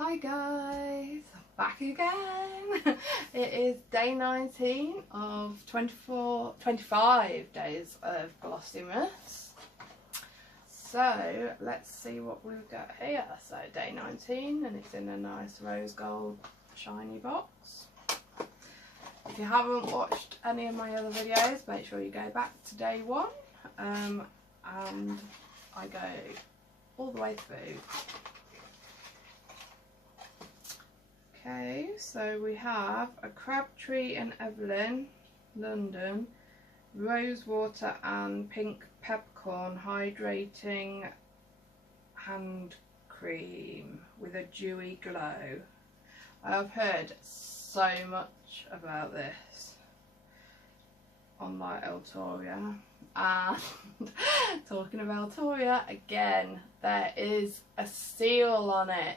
Hi guys, back again. It is day 19 of 25 days of GlossyBox. So let's see what we've got here. So day 19, and it's in a nice rose gold shiny box. If you haven't watched any of my other videos, make sure you go back to day 1, and I go all the way through. Okay, so we have a Crabtree and Evelyn, London, rose water and pink peppercorn hydrating hand cream with a dewy glow. I've heard so much about this on like Eltoria, and talking about Eltoria again, there is a seal on it.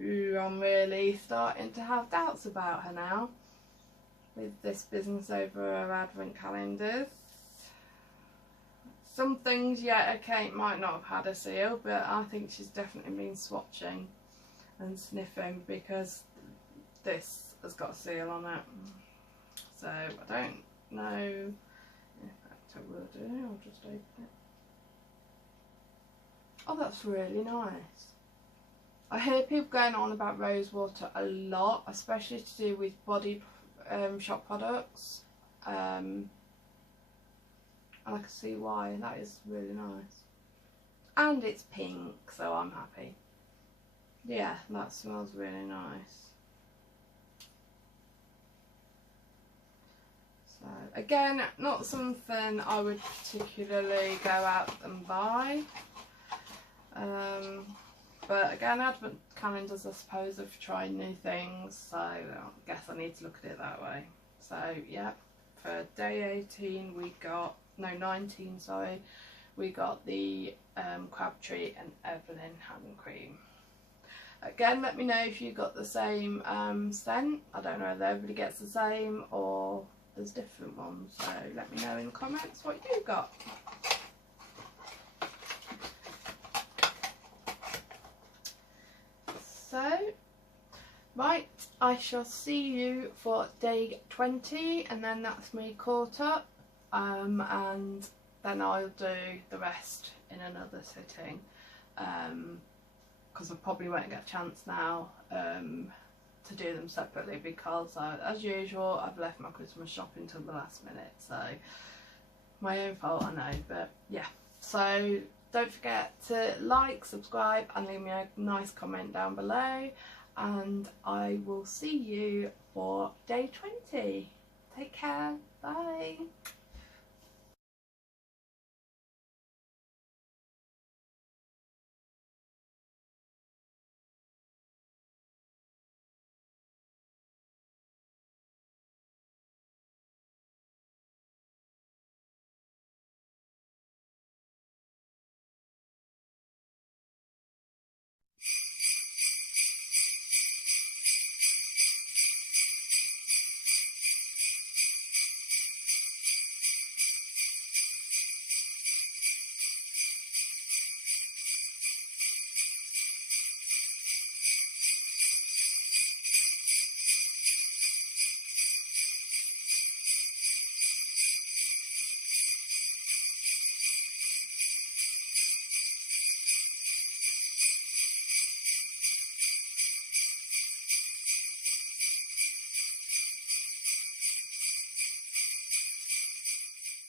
Ooh, I'm really starting to have doubts about her now with this business over her advent calendars. Some things, yeah, okay, might not have had a seal, but I think she's definitely been swatching and sniffing because this has got a seal on it. So I don't know. In fact, I will do. I'll just open it. Oh, that's really nice. I hear people going on about rose water a lot, especially to do with body shop products, and I can see why. That is really nice, and it's pink, so I'm happy. Yeah, that smells really nice. So again, not something I would particularly go out and buy. But again, advent calendars, I suppose, have tried new things, so I guess I need to look at it that way. So yeah, for day 18 we got, no 19 sorry, we got the Crabtree and Evelyn hand cream. Again, let me know if you got the same scent. I don't know if everybody gets the same or there's different ones, so let me know in the comments what you got. So, right, I shall see you for day 20, and then that's me caught up, and then I'll do the rest in another sitting, because I probably won't get a chance now to do them separately, because as usual I've left my Christmas shopping till the last minute, so my own fault, I know, but yeah. So don't forget to like, subscribe and leave me a nice comment down below, and I will see you for day 20. Take care, bye.